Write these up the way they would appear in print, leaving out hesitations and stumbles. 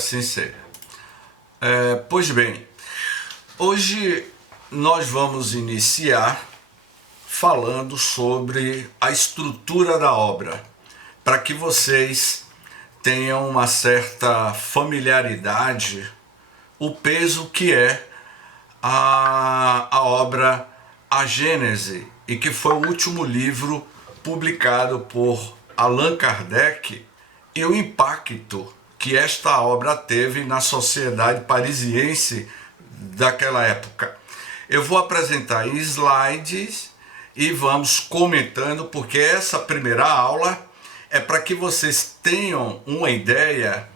assim seja. Pois bem, hoje nós vamos iniciar falando sobre a estrutura da obra, para que vocês tenham uma certa familiaridade, o peso que é a obra A Gênese, e que foi o último livro publicado por Allan Kardec, e o impacto que esta obra teve na sociedade parisiense daquela época. Eu vou apresentar em slides e vamos comentando, porque essa primeira aula é para que vocês tenham uma ideia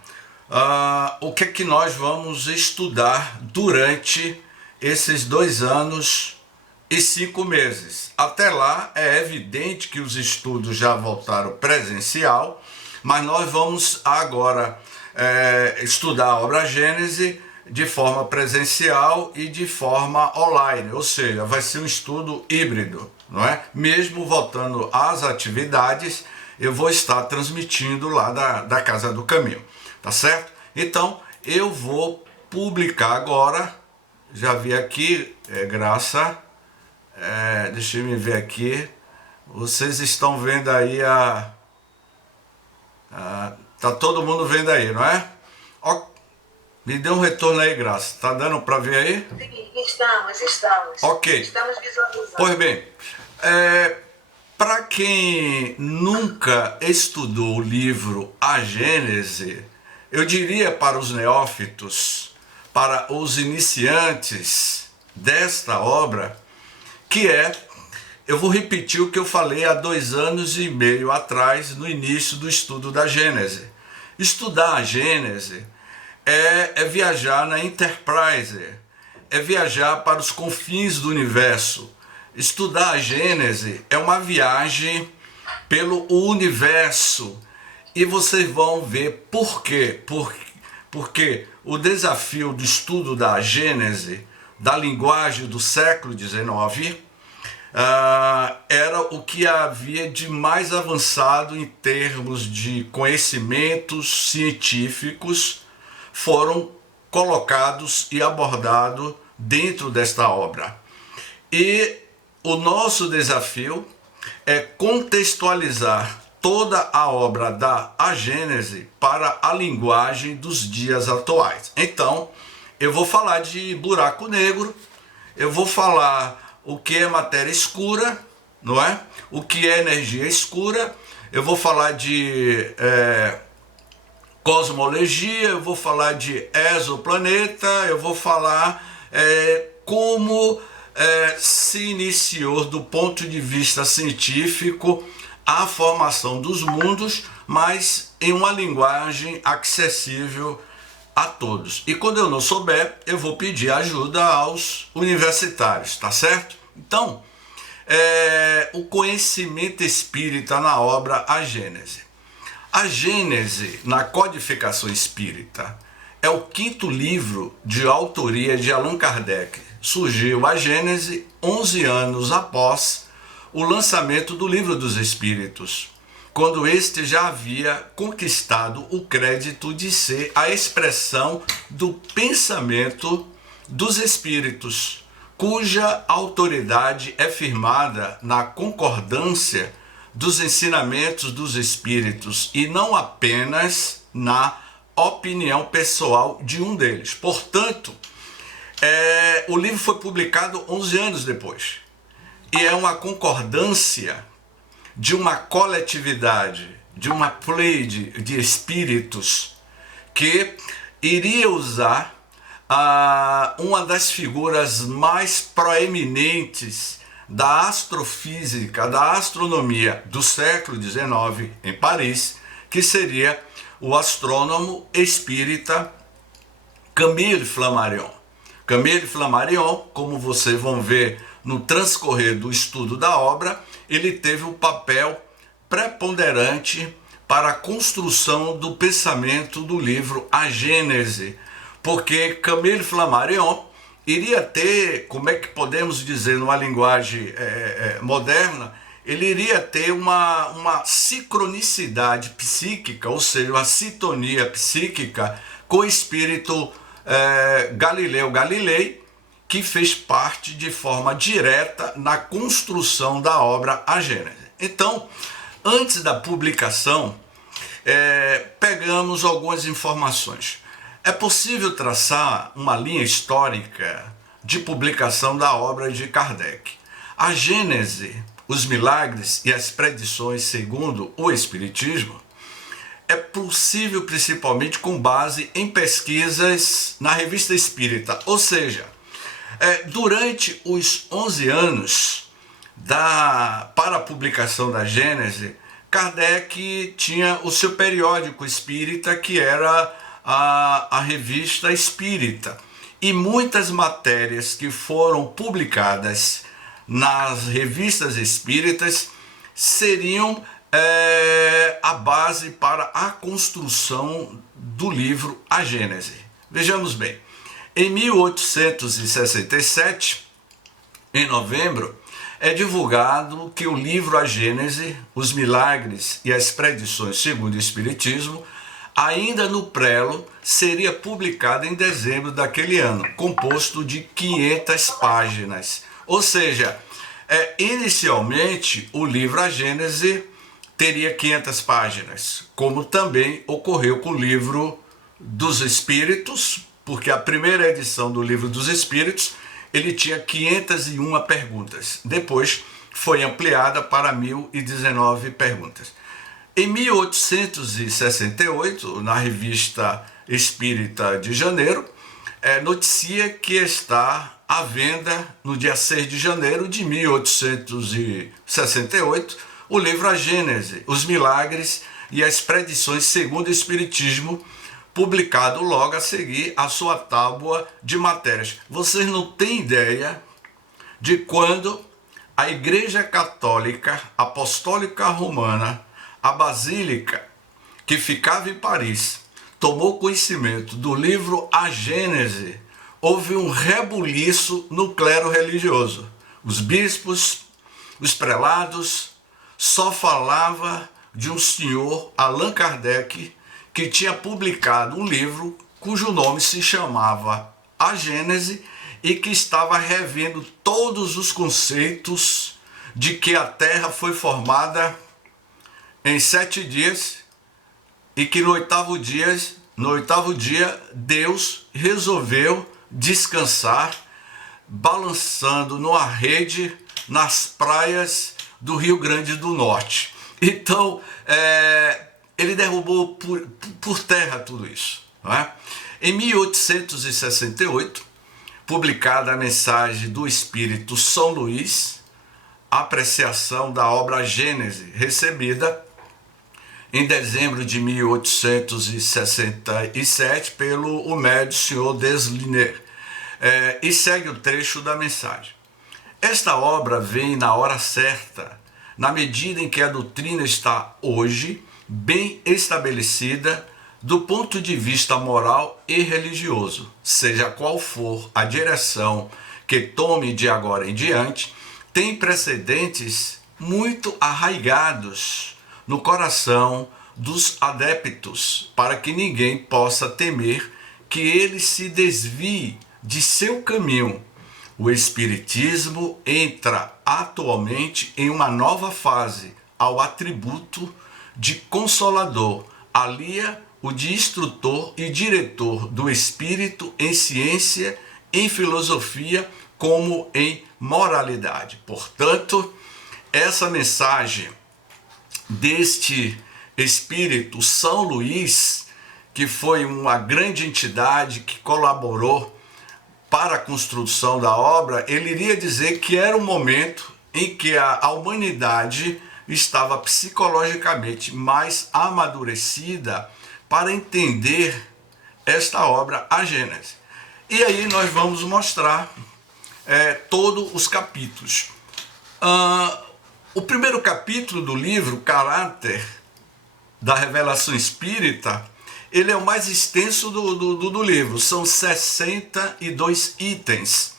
o que é que nós vamos estudar durante esses 2 anos e 5 meses. Até lá é evidente que os estudos já voltaram presencial, mas nós vamos agora estudar a obra Gênese de forma presencial e de forma online, ou seja, vai ser um estudo híbrido, não é? Mesmo voltando às atividades, eu vou estar transmitindo lá da Casa do Caminho, tá certo? Então, eu vou publicar agora, já vi aqui, deixa eu me ver aqui, vocês estão vendo aí tá todo mundo vendo aí, não é? Me dê um retorno aí, Graça. Tá dando para ver aí? Sim, estamos. Ok. Estamos visualizando. Pois bem, para quem nunca estudou o livro A Gênese, eu diria para os neófitos, para os iniciantes desta obra, eu vou repetir o que eu falei há 2 anos e meio atrás, no início do estudo da Gênese. Estudar a Gênese é viajar na Enterprise, é viajar para os confins do universo. Estudar a Gênese é uma viagem pelo universo, e vocês vão ver por quê. Porque o desafio do estudo da Gênese, da linguagem do século XIX, era o que havia de mais avançado em termos de conhecimentos científicos, foram colocados e abordados dentro desta obra. E o nosso desafio é contextualizar toda a obra da A Gênese para a linguagem dos dias atuais. Então, eu vou falar de buraco negro, eu vou falar o que é matéria escura, não é? O que é energia escura, eu vou falar de cosmologia, eu vou falar de exoplaneta, eu vou falar como se iniciou do ponto de vista científico a formação dos mundos, mas em uma linguagem acessível a todos. E quando eu não souber, eu vou pedir ajuda aos universitários, tá certo? Então, o conhecimento espírita na obra A Gênese. A Gênese, na codificação espírita, é o 5º livro de autoria de Allan Kardec. Surgiu a Gênese 11 anos após o lançamento do Livro dos Espíritos, quando este já havia conquistado o crédito de ser a expressão do pensamento dos espíritos, cuja autoridade é firmada na concordância dos ensinamentos dos espíritos e não apenas na opinião pessoal de um deles. Portanto, o livro foi publicado 11 anos depois e é uma concordância de uma coletividade, de uma pleiade de espíritos que iria usar uma das figuras mais proeminentes da astrofísica, da astronomia do século XIX em Paris, que seria o astrônomo espírita Camille Flammarion. Camille Flammarion, como vocês vão ver no transcorrer do estudo da obra, ele teve um papel preponderante para a construção do pensamento do livro A Gênese, porque Camille Flammarion iria ter, como é que podemos dizer numa linguagem moderna, ele iria ter uma sincronicidade psíquica, ou seja, uma sintonia psíquica co-espírito Galileu Galilei, que fez parte de forma direta na construção da obra A Gênese. Então, antes da publicação, pegamos algumas informações. É possível traçar uma linha histórica de publicação da obra de Kardec. A Gênese, os milagres e as predições segundo o Espiritismo é possível principalmente com base em pesquisas na Revista Espírita, ou seja, durante os 11 anos para a publicação da Gênese, Kardec tinha o seu periódico espírita, que era a Revista Espírita, e muitas matérias que foram publicadas nas revistas espíritas seriam a base para a construção do livro A Gênese. Vejamos bem, em 1867, em novembro, é divulgado que o livro A Gênese, os milagres e as predições segundo o Espiritismo, ainda no prelo, seria publicado em dezembro daquele ano, composto de 500 páginas. Ou seja, inicialmente o livro A Gênese teria 500 páginas, como também ocorreu com o livro dos Espíritos, porque a primeira edição do livro dos Espíritos ele tinha 501 perguntas. Depois foi ampliada para 1019 perguntas. Em 1868, na Revista Espírita de Janeiro, noticia que está à venda no dia 6 de janeiro de 1868 o livro A Gênese, os milagres e as predições segundo o Espiritismo, publicado logo a seguir a sua tábua de matérias. Vocês não têm ideia de quando a Igreja Católica Apostólica Romana, a Basílica, que ficava em Paris, tomou conhecimento do livro A Gênese, houve um rebuliço no clero religioso. Os bispos, os prelados, só falava de um senhor, Allan Kardec, que tinha publicado um livro cujo nome se chamava A Gênese e que estava revendo todos os conceitos de que a Terra foi formada em 7 dias e que no oitavo dia Deus resolveu descansar balançando numa rede nas praias do Rio Grande do Norte. Então, ele derrubou por terra tudo isso. Não é? Em 1868, publicada a mensagem do Espírito São Luís, a apreciação da obra Gênese, recebida em dezembro de 1867 pelo médium Sr. Deslinner, e segue o trecho da mensagem. Esta obra vem na hora certa, na medida em que a doutrina está hoje bem estabelecida do ponto de vista moral e religioso, seja qual for a direção que tome de agora em diante, tem precedentes muito arraigados no coração dos adeptos, para que ninguém possa temer que ele se desvie de seu caminho. O Espiritismo entra atualmente em uma nova fase ao atributo de consolador, alia o de instrutor e diretor do espírito em ciência, em filosofia, como em moralidade. Portanto, essa mensagem deste espírito São Luís, que foi uma grande entidade que colaborou para a construção da obra, ele iria dizer que era um momento em que a humanidade estava psicologicamente mais amadurecida para entender esta obra, A Gênese. E aí nós vamos mostrar todos os capítulos. O primeiro capítulo do livro, Caráter da Revelação Espírita, ele é o mais extenso do livro, são 62 itens.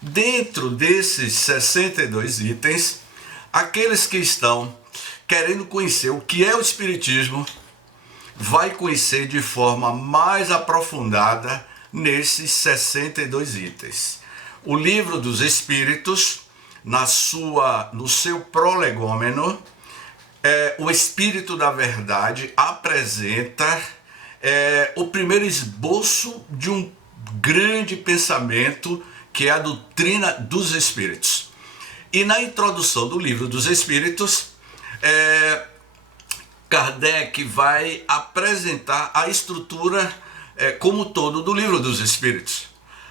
Dentro desses 62 itens, aqueles que estão querendo conhecer o que é o Espiritismo, vai conhecer de forma mais aprofundada nesses 62 itens. O Livro dos Espíritos, no seu prolegômeno, o Espírito da Verdade apresenta o primeiro esboço de um grande pensamento, que é a doutrina dos Espíritos. E na introdução do Livro dos Espíritos, Kardec vai apresentar a estrutura como todo do Livro dos Espíritos.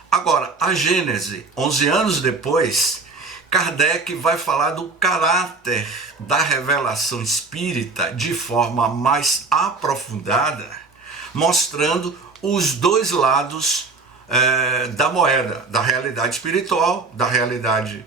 Agora, a Gênese, 11 anos depois, Kardec vai falar do caráter da revelação espírita de forma mais aprofundada, mostrando os dois lados da moeda, da realidade espiritual, da realidade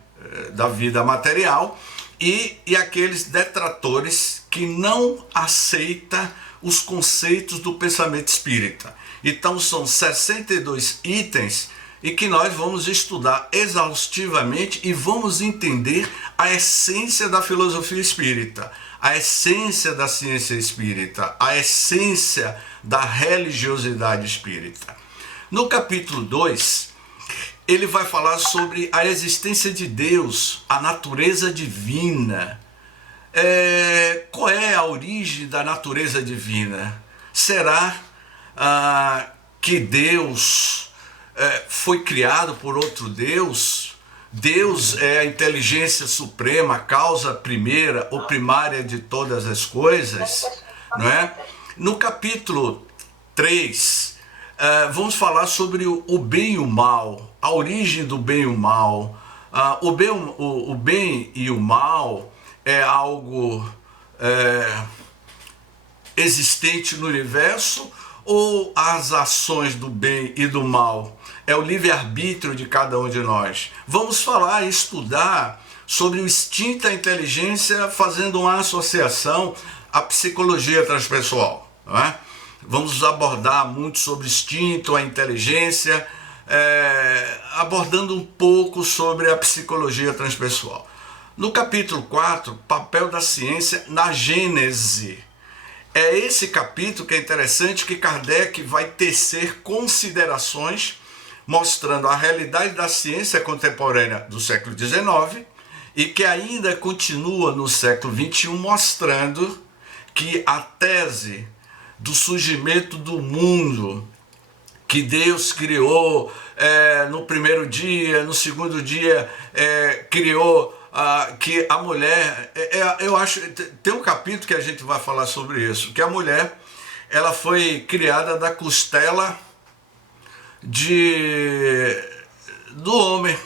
da vida material, e aqueles detratores que não aceitam os conceitos do pensamento espírita. Então são 62 itens e que nós vamos estudar exaustivamente e vamos entender a essência da filosofia espírita, a essência da ciência espírita, a essência da religiosidade espírita. No capítulo 2, ele vai falar sobre a existência de Deus, a natureza divina. Qual é a origem da natureza divina? Será que Deus foi criado por outro Deus? Deus é a inteligência suprema, a causa primeira ou primária de todas as coisas, não é? No capítulo 3, vamos falar sobre o bem e o mal, a origem do bem e o mal. O bem e o mal é algo existente no universo, ou as ações do bem e do mal é o livre-arbítrio de cada um de nós? Vamos falar e estudar sobre o instinto e a inteligência, fazendo uma associação à psicologia transpessoal, não é? Vamos abordar muito sobre o instinto, a inteligência, abordando um pouco sobre a psicologia transpessoal. No capítulo 4, papel da ciência na Gênese. É esse capítulo que é interessante, que Kardec vai tecer considerações mostrando a realidade da ciência contemporânea do século XIX e que ainda continua no século XXI, mostrando que a tese do surgimento do mundo, que Deus criou no primeiro dia, no segundo dia criou que a mulher, eu acho, tem um capítulo que a gente vai falar sobre isso, que a mulher, ela foi criada da costela do homem.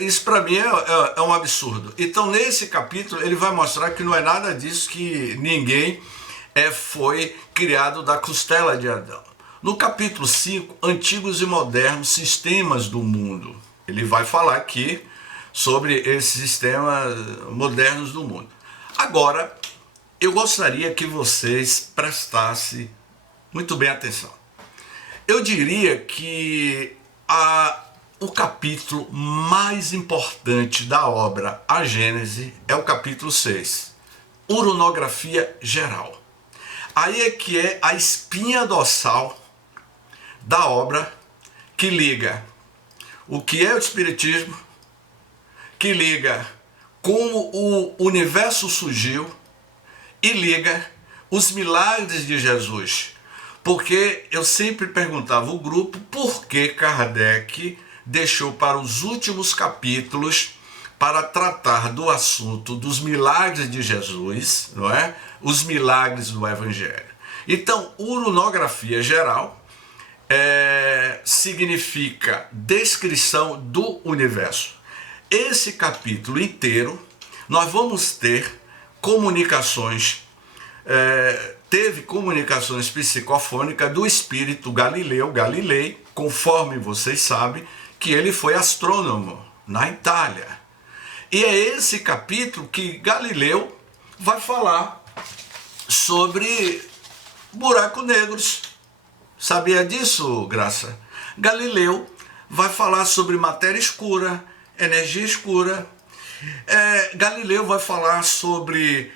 Isso para mim é um absurdo. Então nesse capítulo ele vai mostrar que não é nada disso, que ninguém foi criado da costela de Adão. No capítulo 5, antigos e modernos sistemas do mundo, ele vai falar aqui sobre esses sistemas modernos do mundo. Agora, eu gostaria que vocês prestassem muito bem atenção. Eu diria que o capítulo mais importante da obra A Gênese é o capítulo 6, Uranografia Geral. Aí é que é a espinha dorsal da obra, que liga o que é o Espiritismo, que liga como o universo surgiu e liga os milagres de Jesus. Porque eu sempre perguntava ao grupo por que Kardec deixou para os últimos capítulos para tratar do assunto dos milagres de Jesus, não é? Os milagres do Evangelho. Então, uranografia geral significa descrição do universo. Esse capítulo inteiro, nós vamos ter comunicações, teve comunicações psicofônicas do espírito Galileu Galilei, conforme vocês sabem, que ele foi astrônomo na Itália. E é esse capítulo que Galileu vai falar sobre buracos negros. Sabia disso, Graça? Galileu vai falar sobre matéria escura, energia escura. Galileu vai falar sobre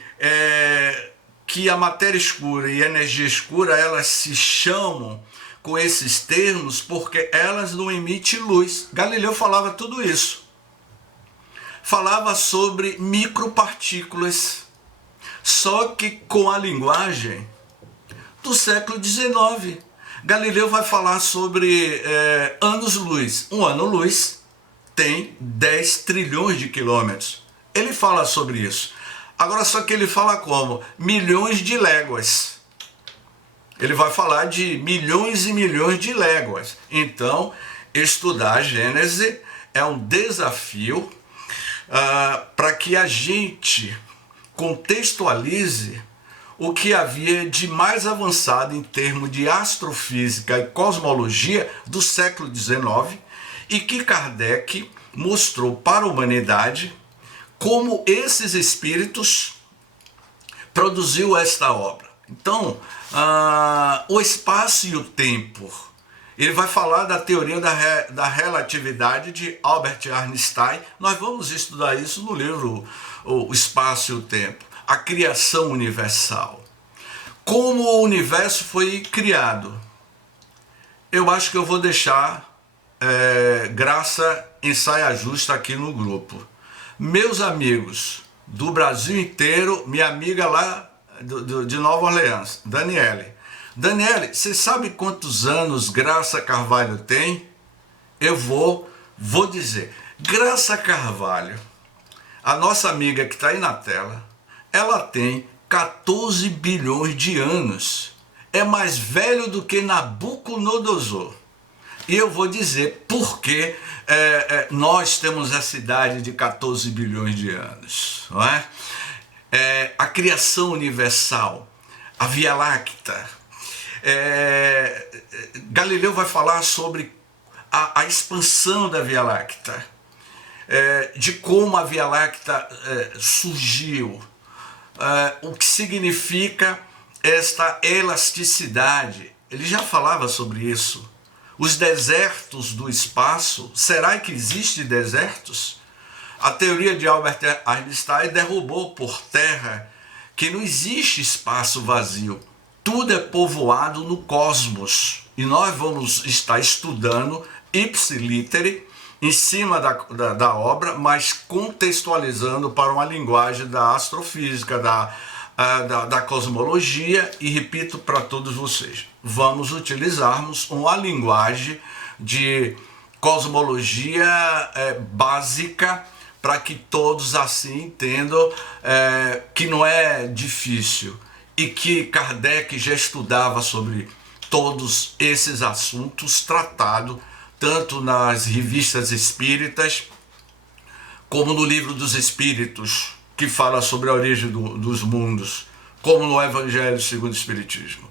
que a matéria escura e a energia escura, elas se chamam com esses termos porque elas não emitem luz. Galileu falava tudo isso. Falava sobre micropartículas, só que com a linguagem do século XIX. Galileu vai falar sobre anos-luz. Um ano-luz tem 10 trilhões de quilômetros. Ele fala sobre isso. Agora, só que ele fala como? Milhões de léguas. Ele vai falar de milhões e milhões de léguas. Então, estudar a Gênese é um desafio para que a gente contextualize o que havia de mais avançado em termos de astrofísica e cosmologia do século XIX e que Kardec mostrou para a humanidade como esses espíritos produziu esta obra. Então, o espaço e o tempo. Ele vai falar da teoria da relatividade de Albert Einstein. Nós vamos estudar isso no livro O Espaço e o Tempo. A criação universal. Como o universo foi criado. Eu acho que eu vou deixar Graça em saia justa aqui no grupo. Meus amigos do Brasil inteiro, minha amiga lá de Nova Orleans, Daniele. Daniele, você sabe quantos anos Graça Carvalho tem? Eu vou dizer. Graça Carvalho, a nossa amiga que está aí na tela, ela tem 14 bilhões de anos. É mais velho do que Nabucodonosor. E eu vou dizer por que nós temos essa idade de 14 bilhões de anos. Não é? A criação universal, a Via Láctea. Galileu vai falar sobre a expansão da Via Láctea, de como a Via Láctea surgiu, o que significa esta elasticidade. Ele já falava sobre isso. Os desertos do espaço, será que existem desertos? A teoria de Albert Einstein derrubou por terra que não existe espaço vazio. Tudo é povoado no cosmos. E nós vamos estar estudando ipsiliteri em cima da obra, mas contextualizando para uma linguagem da astrofísica, da cosmologia, e repito para todos vocês, vamos utilizarmos uma linguagem de cosmologia básica para que todos assim entendam que não é difícil e que Kardec já estudava sobre todos esses assuntos tratados tanto nas revistas espíritas como no Livro dos Espíritos, que fala sobre a origem dos mundos, como no Evangelho segundo o Espiritismo.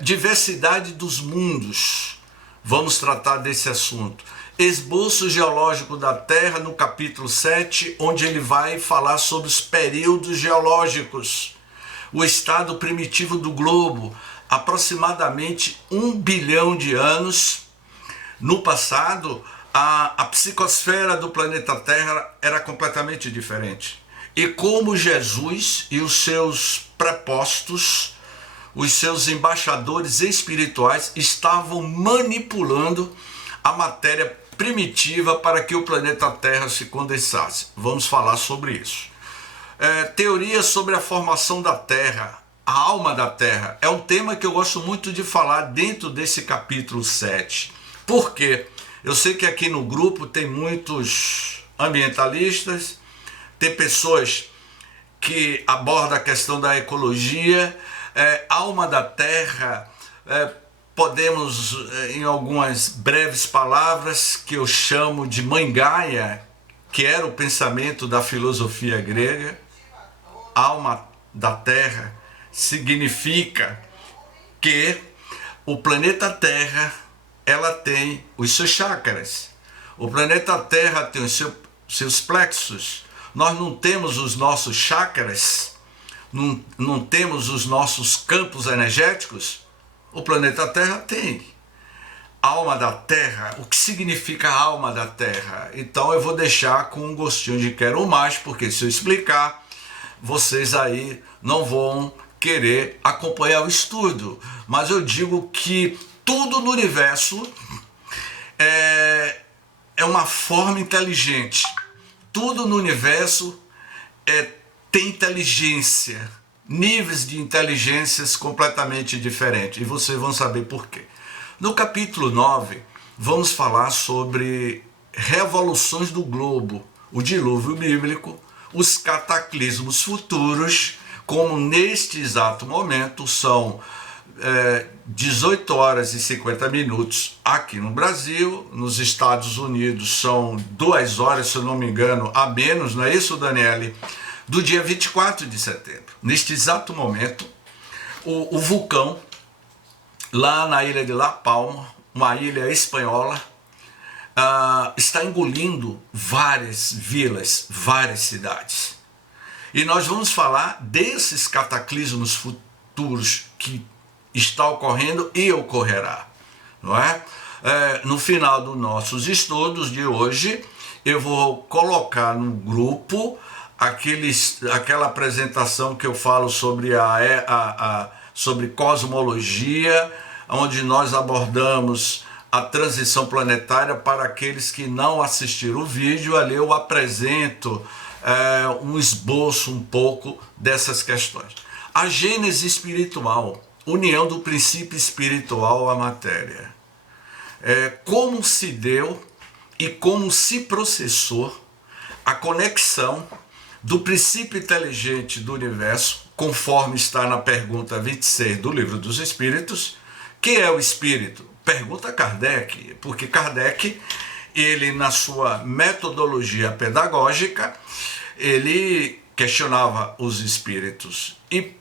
Diversidade dos mundos, vamos tratar desse assunto. Esboço geológico da Terra, no capítulo 7, onde ele vai falar sobre os períodos geológicos. O estado primitivo do globo, aproximadamente 1 bilhão de anos. No passado, a psicosfera do planeta Terra era completamente diferente. E como Jesus e os seus prepostos, os seus embaixadores espirituais, estavam manipulando a matéria primitiva para que o planeta Terra se condensasse. Vamos falar sobre isso. Teoria sobre a formação da Terra, a alma da Terra, é um tema que eu gosto muito de falar dentro desse capítulo 7. Por quê? Eu sei que aqui no grupo tem muitos ambientalistas, tem pessoas que abordam a questão da ecologia, alma da Terra, podemos, em algumas breves palavras, que eu chamo de Mãe Gaia, que era o pensamento da filosofia grega. Alma da Terra significa que o planeta Terra, ela tem os seus chakras. O planeta Terra tem os seus plexos. Nós não temos os nossos chakras, não temos os nossos campos energéticos. O planeta Terra tem. Alma da Terra, o que significa a alma da Terra? Então eu vou deixar com um gostinho de quero mais, porque se eu explicar, vocês aí não vão querer acompanhar o estudo, mas eu digo que tudo no universo é uma forma inteligente. Tudo no universo tem inteligência, níveis de inteligências completamente diferentes, e vocês vão saber por quê. No capítulo 9, vamos falar sobre revoluções do globo, o dilúvio bíblico, os cataclismos futuros, como neste exato momento são 18 horas e 50 minutos aqui no Brasil. Nos Estados Unidos são 2 horas, se eu não me engano, a menos, não é isso, Daniele? Do dia 24 de setembro. Neste exato momento, o vulcão, lá na ilha de La Palma, uma ilha espanhola, está engolindo várias vilas, várias cidades. E nós vamos falar desses cataclismos futuros que está ocorrendo e ocorrerá, não é? No final dos nossos estudos de hoje, eu vou colocar no grupo aquela apresentação que eu falo sobre sobre cosmologia, onde nós abordamos a transição planetária. Para aqueles que não assistiram o vídeo, ali eu apresento um esboço um pouco dessas questões. A gênese espiritual, união do princípio espiritual à matéria. Como se deu e como se processou a conexão do princípio inteligente do universo, conforme está na pergunta 26 do Livro dos Espíritos. Que é o espírito? Pergunta Kardec, porque Kardec, ele na sua metodologia pedagógica, ele questionava os espíritos. E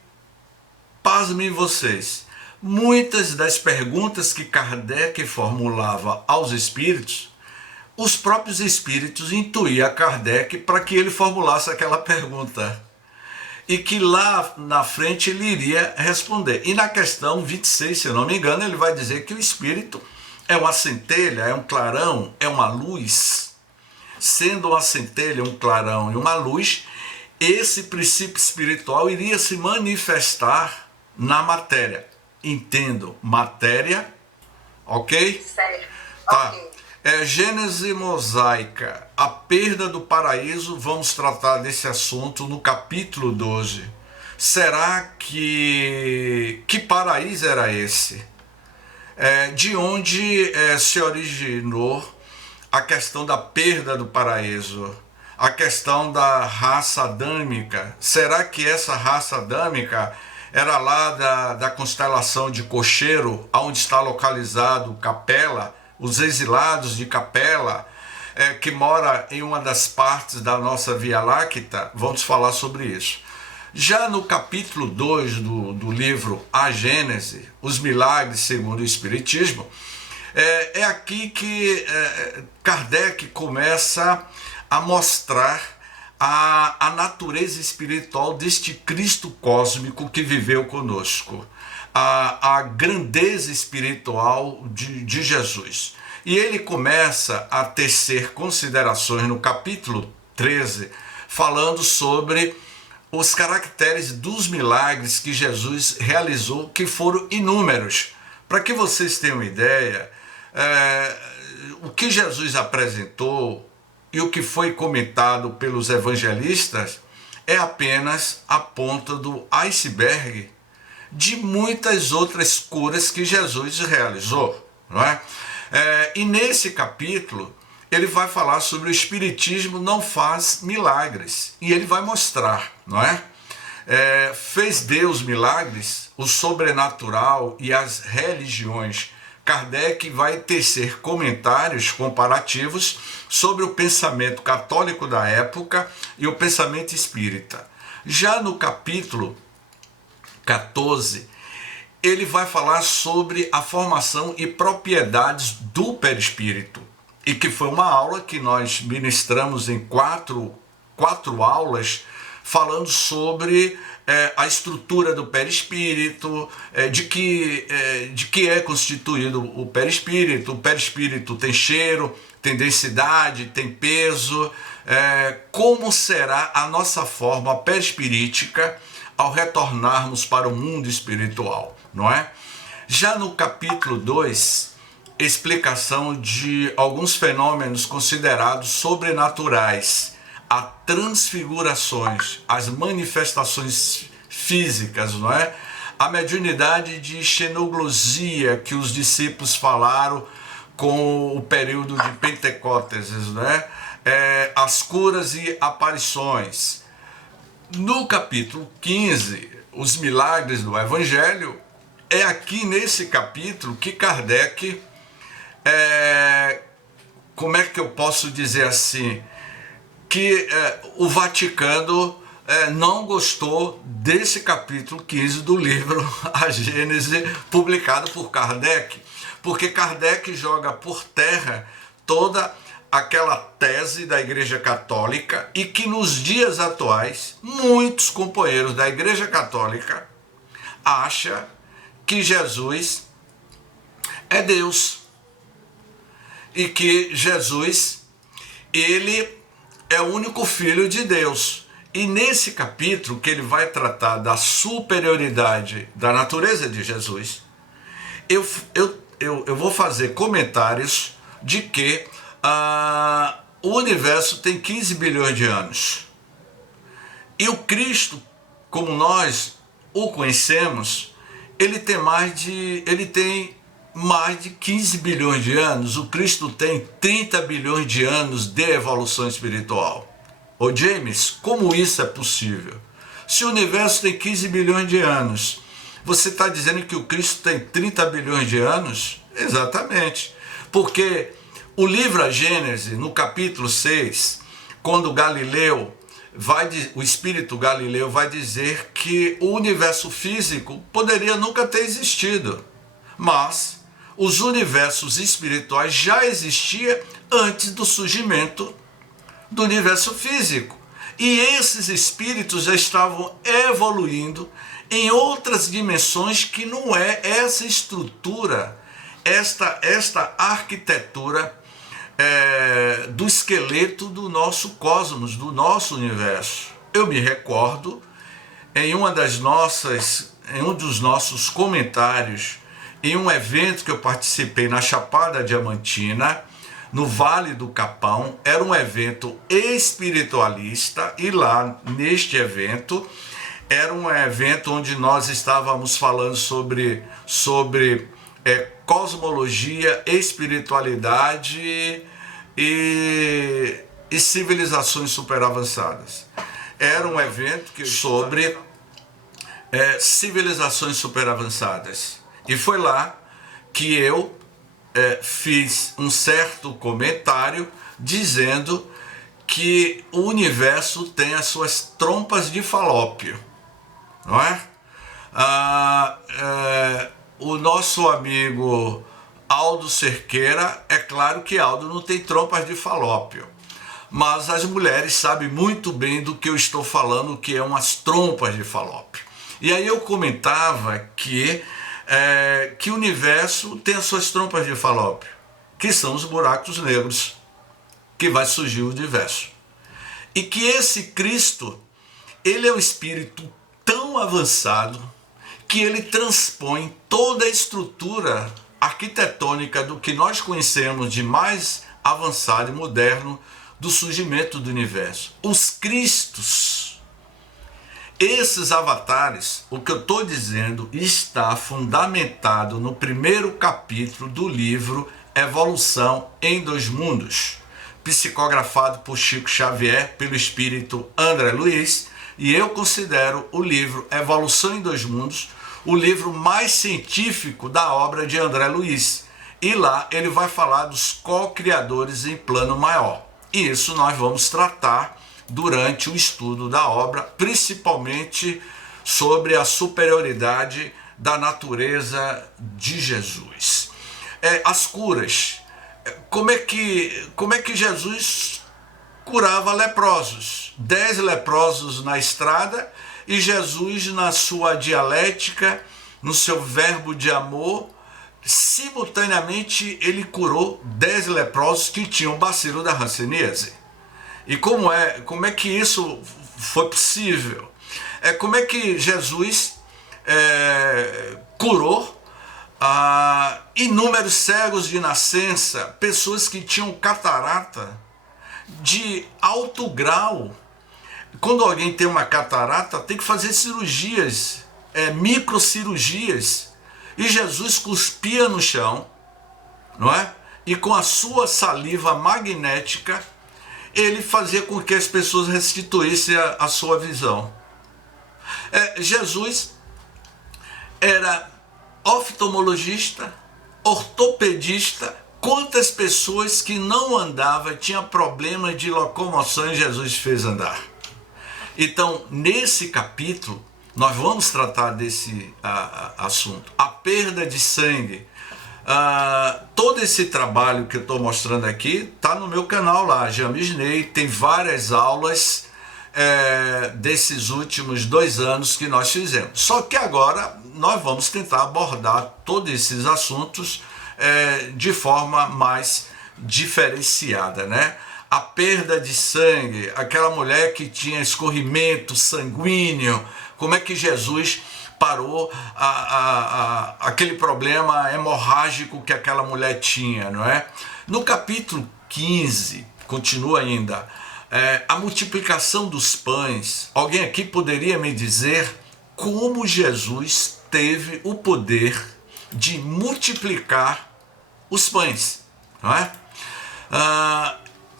pasmem vocês, muitas das perguntas que Kardec formulava aos espíritos, os próprios espíritos intuíam a Kardec para que ele formulasse aquela pergunta. E que lá na frente ele iria responder. E na questão 26, se eu não me engano, ele vai dizer que o espírito é uma centelha, é um clarão, é uma luz. Sendo uma centelha, um clarão e uma luz, esse princípio espiritual iria se manifestar na matéria. Entendo, matéria, ok? Certo. Tá. Ok. Gênese mosaica, a perda do paraíso. Vamos tratar desse assunto no capítulo 12. Será que paraíso era esse? De onde se originou a questão da perda do paraíso? A questão da raça adâmica. Será que essa raça adâmica era lá da constelação de Cocheiro, onde está localizado Capela, os exilados de Capela, que mora em uma das partes da nossa Via Láctea? Vamos falar sobre isso. Já no capítulo 2 do livro A Gênese, os milagres segundo o Espiritismo, é aqui que Kardec começa a mostrar a natureza espiritual deste Cristo cósmico que viveu conosco, a grandeza espiritual de Jesus. E ele começa a tecer considerações no capítulo 13, falando sobre os caracteres dos milagres que Jesus realizou, que foram inúmeros. Para que vocês tenham ideia, o que Jesus apresentou e o que foi comentado pelos evangelistas é apenas a ponta do iceberg de muitas outras curas que Jesus realizou, não é? E nesse capítulo ele vai falar sobre o Espiritismo não faz milagres, e ele vai mostrar, não é? Fez Deus milagres, o sobrenatural e as religiões. Kardec vai tecer comentários comparativos sobre o pensamento católico da época e o pensamento espírita. Já no capítulo 14, ele vai falar sobre a formação e propriedades do perispírito, e que foi uma aula que nós ministramos em quatro aulas, falando sobre a estrutura do perispírito, de que é constituído o perispírito. O perispírito tem cheiro, tem densidade, tem peso. Como será a nossa forma perispirítica ao retornarmos para o mundo espiritual, não é? Já no capítulo 2, explicação de alguns fenômenos considerados sobrenaturais, as transfigurações, as manifestações físicas, não é? A mediunidade de xenoglosia que os discípulos falaram com o período de Pentecostes, né? As curas e aparições. No capítulo 15, os milagres do Evangelho, é aqui nesse capítulo que Kardec, como é que eu posso dizer assim, que o Vaticano não gostou desse capítulo 15 do livro A Gênese, publicado por Kardec, porque Kardec joga por terra toda aquela tese da Igreja Católica e que nos dias atuais muitos companheiros da Igreja Católica acham que Jesus é Deus e que Jesus, ele é o único filho de Deus. E nesse capítulo que ele vai tratar da superioridade da natureza de Jesus, eu vou fazer comentários de que o universo tem 15 bilhões de anos. E o Cristo, como nós o conhecemos, ele tem mais de 15 bilhões de anos. O Cristo tem 30 bilhões de anos de evolução espiritual. Ô James, como isso é possível? Se o universo tem 15 bilhões de anos, você está dizendo que o Cristo tem 30 bilhões de anos? Exatamente. Porque o livro A Gênese, no capítulo 6, quando Galileu o espírito Galileu vai dizer que o universo físico poderia nunca ter existido, mas os universos espirituais já existiam antes do surgimento do universo físico. E esses espíritos já estavam evoluindo em outras dimensões que não é essa estrutura, esta arquitetura do esqueleto do nosso cosmos, do nosso universo. Eu me recordo, em um dos nossos comentários, em um evento que eu participei na Chapada Diamantina, no Vale do Capão, era um evento espiritualista, e lá neste evento, era um evento onde nós estávamos falando sobre cosmologia, espiritualidade e civilizações superavançadas. Era um evento sobre civilizações superavançadas. E foi lá que eu fiz um certo comentário dizendo que o universo tem as suas trompas de falópio, não é? O nosso amigo Aldo Cerqueira, é claro que Aldo não tem trompas de falópio, mas as mulheres sabem muito bem do que eu estou falando, que é umas trompas de falópio. E aí eu comentava que o universo tem as suas trompas de falópio, que são os buracos negros, que vai surgir o universo. E que esse Cristo, ele é um espírito tão avançado que ele transpõe toda a estrutura arquitetônica do que nós conhecemos de mais avançado e moderno do surgimento do universo. Os Cristos, esses avatares, o que eu estou dizendo está fundamentado no primeiro capítulo do livro Evolução em Dois Mundos, psicografado por Chico Xavier, pelo espírito André Luiz, e eu considero o livro Evolução em Dois Mundos o livro mais científico da obra de André Luiz. E lá ele vai falar dos co-criadores em plano maior. E isso nós vamos tratar durante o estudo da obra, principalmente sobre a superioridade da natureza de Jesus. As curas. Como é que Jesus curava leprosos? 10 leprosos na estrada, e Jesus, na sua dialética, no seu verbo de amor, simultaneamente ele curou 10 leprosos que tinham bacilo da hanseníase. E como é que isso foi possível? como é que Jesus curou inúmeros cegos de nascença, pessoas que tinham catarata de alto grau. Quando alguém tem uma catarata, tem que fazer cirurgias, microcirurgias. E Jesus cuspia no chão, não é? E com a sua saliva magnética, ele fazia com que as pessoas restituíssem a sua visão. Jesus era oftalmologista, ortopedista. Quantas pessoas que não andavam, tinham problema de locomoção, e Jesus fez andar. Então, nesse capítulo, nós vamos tratar desse assunto. A perda de sangue. Todo esse trabalho que eu estou mostrando aqui está no meu canal lá, James Ney. Tem várias aulas desses últimos 2 anos que nós fizemos. Só que agora nós vamos tentar abordar todos esses assuntos de forma mais diferenciada, né? A perda de sangue, aquela mulher que tinha escorrimento sanguíneo, como é que Jesus parou aquele problema hemorrágico que aquela mulher tinha, não é? No capítulo 15, continua ainda, a multiplicação dos pães. Alguém aqui poderia me dizer como Jesus teve o poder de multiplicar os pães, não é?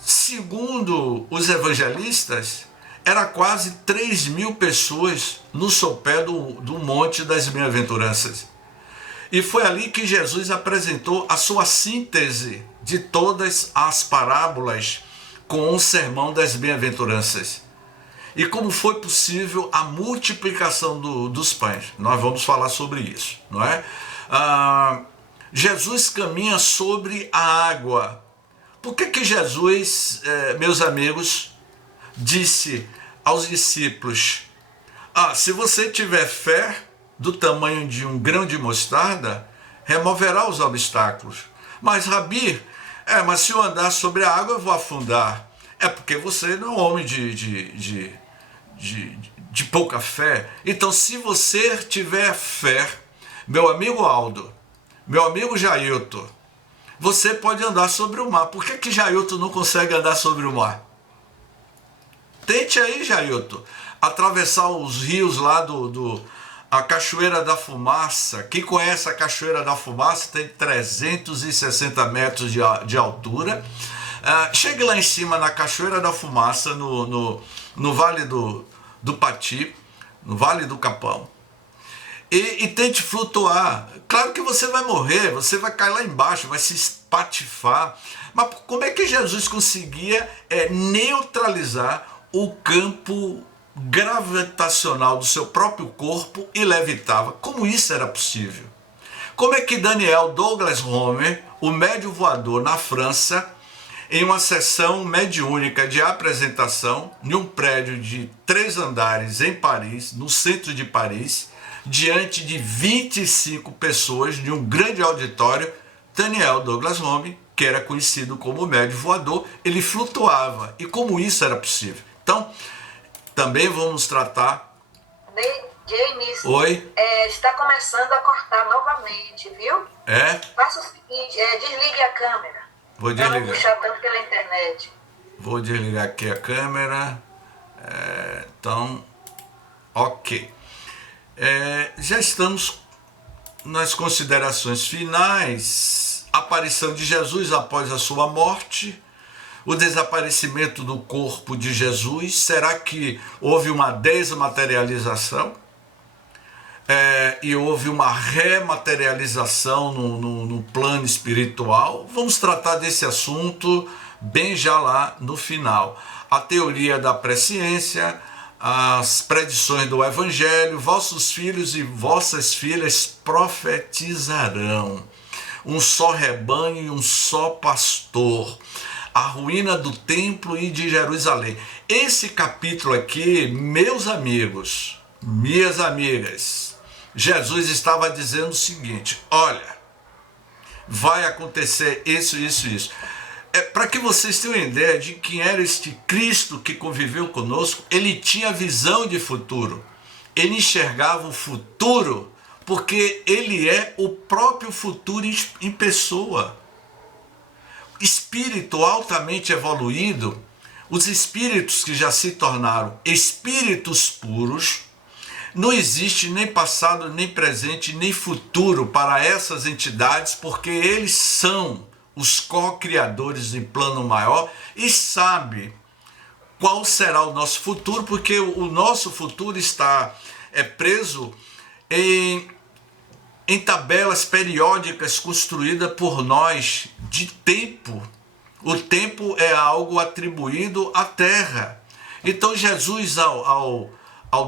Segundo os evangelistas, era quase 3.000 pessoas no sopé do Monte das Bem-aventuranças. E foi ali que Jesus apresentou a sua síntese de todas as parábolas com o sermão das bem-aventuranças. E como foi possível a multiplicação dos pães. Nós vamos falar sobre isso, não é? Jesus caminha sobre a água. Por que Jesus, meus amigos, disse aos discípulos, se você tiver fé do tamanho de um grão de mostarda, removerá os obstáculos. Mas, Rabi, mas se eu andar sobre a água eu vou afundar. É porque você não é um homem de pouca fé. Então, se você tiver fé, meu amigo Aldo, meu amigo Jailton, você pode andar sobre o mar. Por que Jailton não consegue andar sobre o mar? Tente aí, Jailton, atravessar os rios lá a Cachoeira da Fumaça. Quem conhece a Cachoeira da Fumaça tem 360 metros de altura. Chegue lá em cima na Cachoeira da Fumaça, no Vale do Pati, no Vale do Capão. E tente flutuar. Claro que você vai morrer, você vai cair lá embaixo, vai se espatifar. Mas como é que Jesus conseguia neutralizar o campo gravitacional do seu próprio corpo e levitava? Como isso era possível? Como é que Daniel Douglas Homer, o médium voador na França, em uma sessão mediúnica de apresentação, em um prédio de 3 andares em Paris, no centro de Paris, diante de 25 pessoas, de um grande auditório, Daniel Douglas Homer, que era conhecido como médium voador, ele flutuava. E como isso era possível? Então, também vamos tratar... James, Oi? Está começando a cortar novamente, viu? Faça o seguinte, desligue a câmera. Vou desligar. Não puxar tanto pela internet. Vou desligar aqui a câmera. Então, ok. Já estamos nas considerações finais. Aparição de Jesus após a sua morte. O desaparecimento do corpo de Jesus. Será que houve uma desmaterialização? E houve uma rematerialização no plano espiritual? Vamos tratar desse assunto bem já lá no final. A teoria da presciência, as predições do Evangelho, vossos filhos e vossas filhas profetizarão. Um só rebanho e um só pastor. A ruína do templo e de Jerusalém. Esse capítulo aqui, meus amigos, minhas amigas, Jesus estava dizendo o seguinte: olha, vai acontecer isso. Para que vocês tenham ideia de quem era este Cristo que conviveu conosco, ele tinha visão de futuro. ele enxergava o futuro, porque ele é o próprio futuro em pessoa. Espírito altamente evoluído, os espíritos que já se tornaram espíritos puros, não existe nem passado, nem presente, nem futuro para essas entidades, porque eles são os co-criadores em plano maior e sabem qual será o nosso futuro, porque o nosso futuro está preso em tabelas periódicas construídas por nós de tempo. O tempo é algo atribuído à Terra. Então Jesus, ao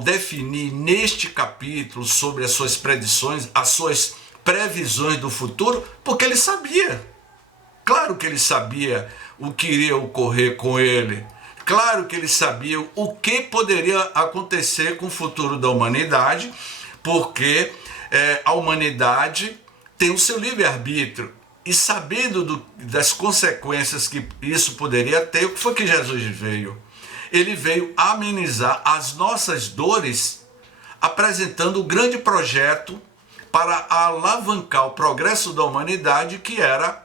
definir neste capítulo sobre as suas predições, as suas previsões do futuro, porque ele sabia. Claro que ele sabia o que iria ocorrer com ele. Claro que ele sabia o que poderia acontecer com o futuro da humanidade, porque a humanidade tem o seu livre-arbítrio. E sabendo das consequências que isso poderia ter, o que foi que Jesus veio? Ele veio amenizar as nossas dores, apresentando o grande projeto para alavancar o progresso da humanidade, que era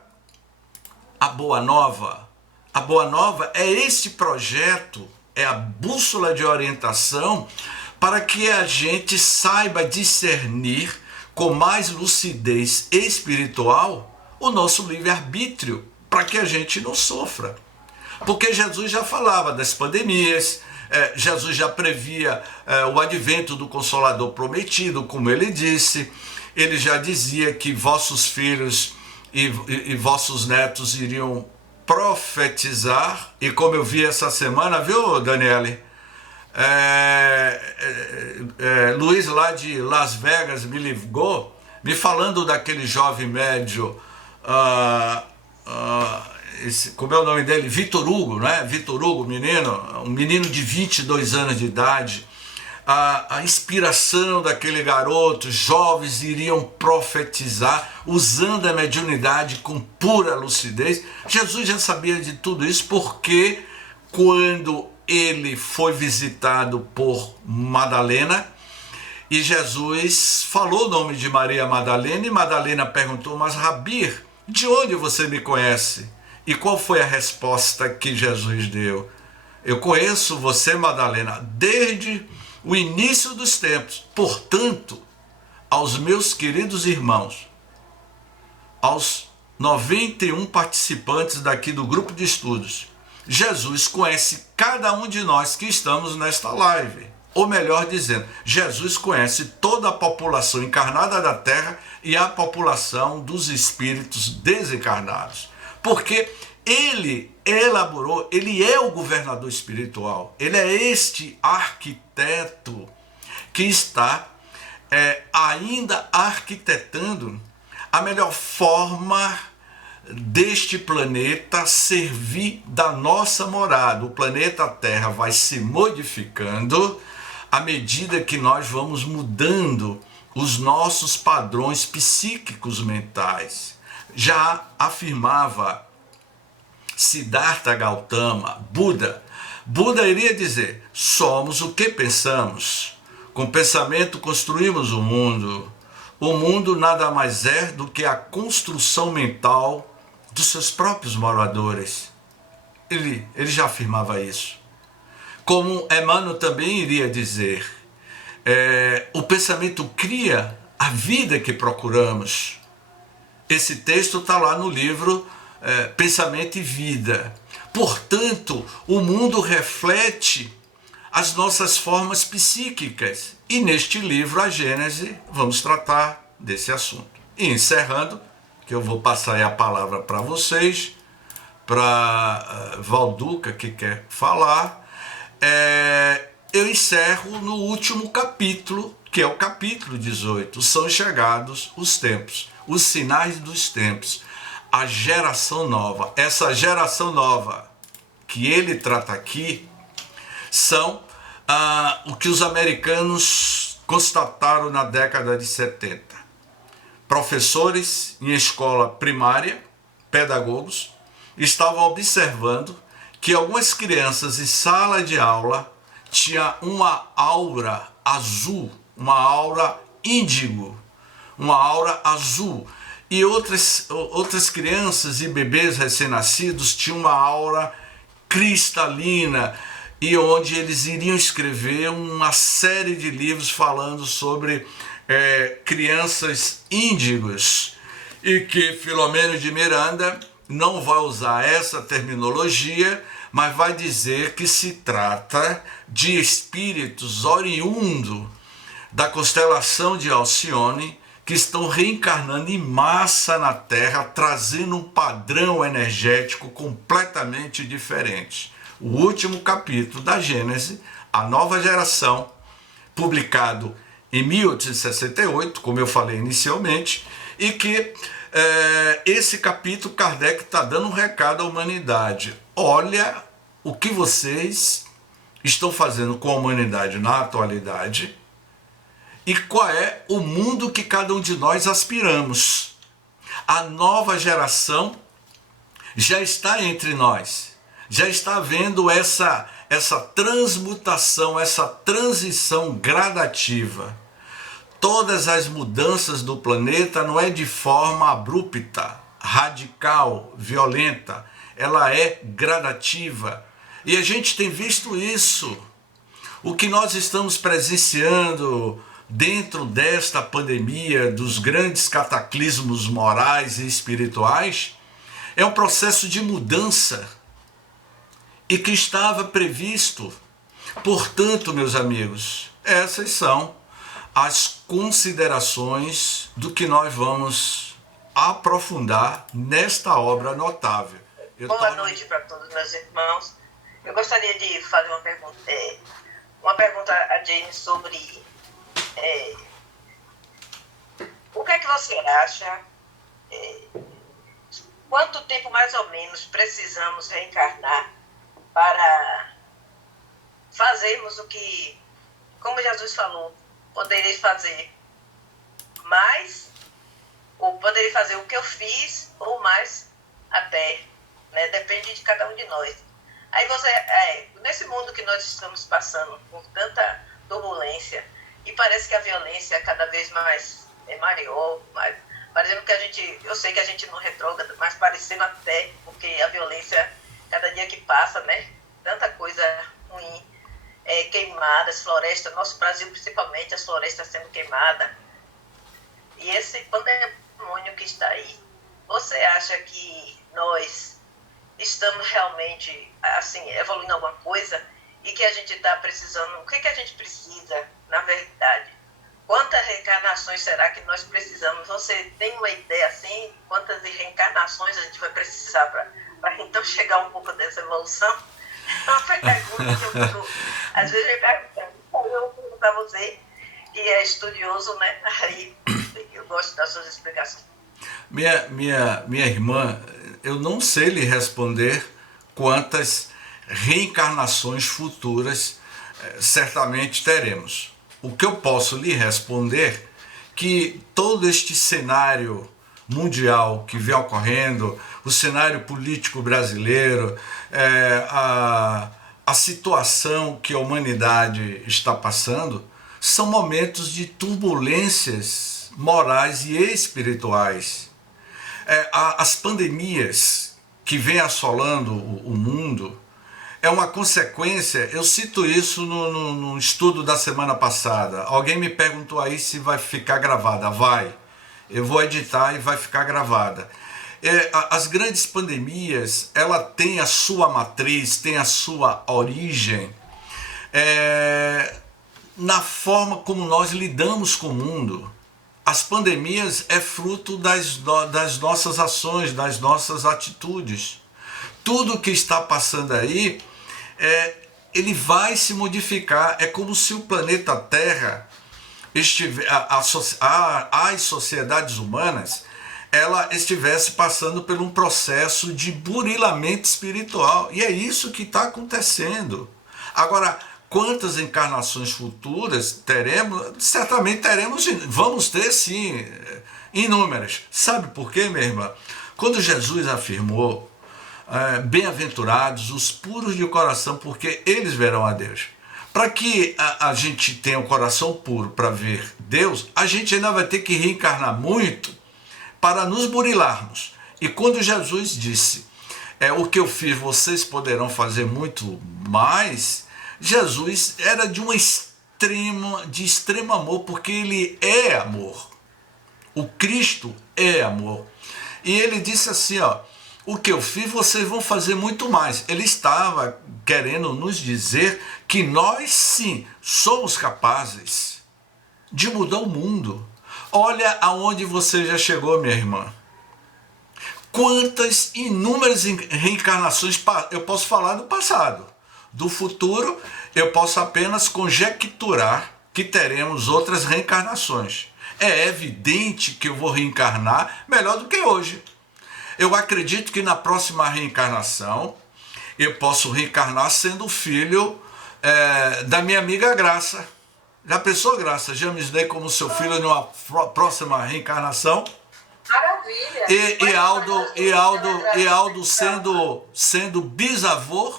a Boa Nova. A Boa Nova é esse projeto, é a bússola de orientação para que a gente saiba discernir com mais lucidez espiritual o nosso livre-arbítrio, para que a gente não sofra. Porque Jesus já falava das pandemias, Jesus já previa o advento do Consolador prometido, como ele disse. Ele já dizia que vossos filhos e vossos netos iriam profetizar. E como eu vi essa semana, viu, Daniele? Luiz lá de Las Vegas me ligou, me falando daquele jovem médio, como é o nome dele? Vitor Hugo, né? Vitor Hugo, um menino de 22 anos de idade. A inspiração daquele garoto, jovens iriam profetizar, usando a mediunidade com pura lucidez. Jesus já sabia de tudo isso, porque quando ele foi visitado por Madalena, e Jesus falou o nome de Maria Madalena, e Madalena perguntou: mas Rabi, de onde você me conhece? E qual foi a resposta que Jesus deu? Eu conheço você, Madalena, desde o início dos tempos. Portanto, aos meus queridos irmãos, aos 91 participantes daqui do grupo de estudos, Jesus conhece cada um de nós que estamos nesta live. Ou melhor dizendo, Jesus conhece toda a população encarnada da Terra e a população dos espíritos desencarnados. Porque ele elaborou, ele é o governador espiritual, ele é este arquiteto que está ainda arquitetando a melhor forma deste planeta servir da nossa morada. O planeta Terra vai se modificando à medida que nós vamos mudando os nossos padrões psíquicos mentais. Já afirmava Siddhartha Gautama, Buda iria dizer: somos o que pensamos. Com pensamento construímos o mundo. O mundo nada mais é do que a construção mental dos seus próprios moradores. Ele já afirmava isso. Como Emmanuel também iria dizer, o pensamento cria a vida que procuramos. Esse texto está lá no livro Pensamento e Vida. Portanto, o mundo reflete as nossas formas psíquicas. E neste livro, a Gênese, vamos tratar desse assunto. E encerrando, que eu vou passar aí a palavra para vocês, para Valduca, que quer falar, eu encerro no último capítulo, que é o capítulo 18. São chegados os tempos, os sinais dos tempos, a geração nova. Essa geração nova que ele trata aqui são o que os americanos constataram na década de 70. Professores em escola primária, pedagogos, estavam observando que algumas crianças em sala de aula tinha uma aura azul, uma aura índigo, uma aura azul. E outras crianças e bebês recém-nascidos tinham uma aura cristalina, e onde eles iriam escrever uma série de livros falando sobre crianças índigos, e que Filomeno de Miranda não vai usar essa terminologia, mas vai dizer que se trata de espíritos oriundos da constelação de Alcione, que estão reencarnando em massa na Terra, trazendo um padrão energético completamente diferente. O último capítulo da Gênese, A Nova Geração, publicado em 1868, como eu falei inicialmente, e que esse capítulo Kardec está dando um recado à humanidade. Olha o que vocês estão fazendo com a humanidade na atualidade e qual é o mundo que cada um de nós aspiramos. A nova geração já está entre nós, já está havendo essa transmutação, essa transição gradativa. Todas as mudanças do planeta não é de forma abrupta, radical, violenta, ela é gradativa. E a gente tem visto isso. O que nós estamos presenciando dentro desta pandemia, dos grandes cataclismos morais e espirituais, é um processo de mudança e que estava previsto. Portanto, meus amigos, essas são as considerações do que nós vamos aprofundar nesta obra notável. Boa noite para todos meus irmãos. Eu gostaria de fazer uma pergunta a Jane sobre o que é que você acha, quanto tempo mais ou menos precisamos reencarnar para fazermos o que, como Jesus falou, poderei fazer mais, ou poderei fazer o que eu fiz, ou mais até, né? Depende de cada um de nós. Aí nesse mundo que nós estamos passando, com tanta turbulência, e parece que a violência é cada vez mais maior, parecendo que eu sei que a gente não retrógrada, mas parecendo até, porque a violência, cada dia que passa, né? Tanta coisa ruim, queimadas, florestas, nosso Brasil principalmente, as florestas sendo queimadas. E esse pandemônio que está aí, você acha que nós estamos realmente assim, evoluindo alguma coisa e que a gente está precisando? O que a gente precisa, na verdade? Quantas reencarnações será que nós precisamos? Você tem uma ideia assim? Quantas reencarnações a gente vai precisar para então chegar um pouco dessa evolução? É uma pergunta que eu fico, às vezes eu pergunto para você, que é estudioso, né? Aí eu gosto das suas explicações. Minha irmã, eu não sei lhe responder quantas reencarnações futuras certamente teremos. O que eu posso lhe responder que todo este cenário mundial que vem ocorrendo, o cenário político brasileiro, a situação que a humanidade está passando, são momentos de turbulências morais e espirituais. As pandemias que vêm assolando o mundo é uma consequência. Eu cito isso no estudo da semana passada. Alguém me perguntou aí se vai ficar gravada. Vai. Eu vou editar e vai ficar gravada. As grandes pandemias, ela tem a sua matriz, tem a sua origem na forma como nós lidamos com o mundo. As pandemias é fruto das nossas ações, das nossas atitudes. Tudo que está passando aí, ele vai se modificar. É como se o planeta Terra, as sociedades humanas, ela estivesse passando por um processo de burilamento espiritual. E é isso que está acontecendo. Agora, quantas encarnações futuras teremos? Certamente teremos, vamos ter sim, inúmeras. Sabe por quê, minha irmã? Quando Jesus afirmou, bem-aventurados os puros de coração, porque eles verão a Deus. Para que a gente tenha o coração puro para ver Deus, a gente ainda vai ter que reencarnar muito para nos burilarmos. E quando Jesus disse, o que eu fiz vocês poderão fazer muito mais, Jesus era de extremo amor, porque ele é amor. O Cristo é amor. E ele disse assim, o que eu fiz vocês vão fazer muito mais. Ele estava querendo nos dizer que nós sim somos capazes de mudar o mundo. Olha aonde você já chegou, minha irmã. Quantas inúmeras reencarnações eu posso falar do passado. Do futuro, eu posso apenas conjecturar que teremos outras reencarnações. É evidente que eu vou reencarnar melhor do que hoje. Eu acredito que na próxima reencarnação, eu posso reencarnar sendo filho da minha amiga Graça. Já pensou, Graça? Já me dei como seu filho numa próxima reencarnação? Maravilha! E Aldo sendo bisavô.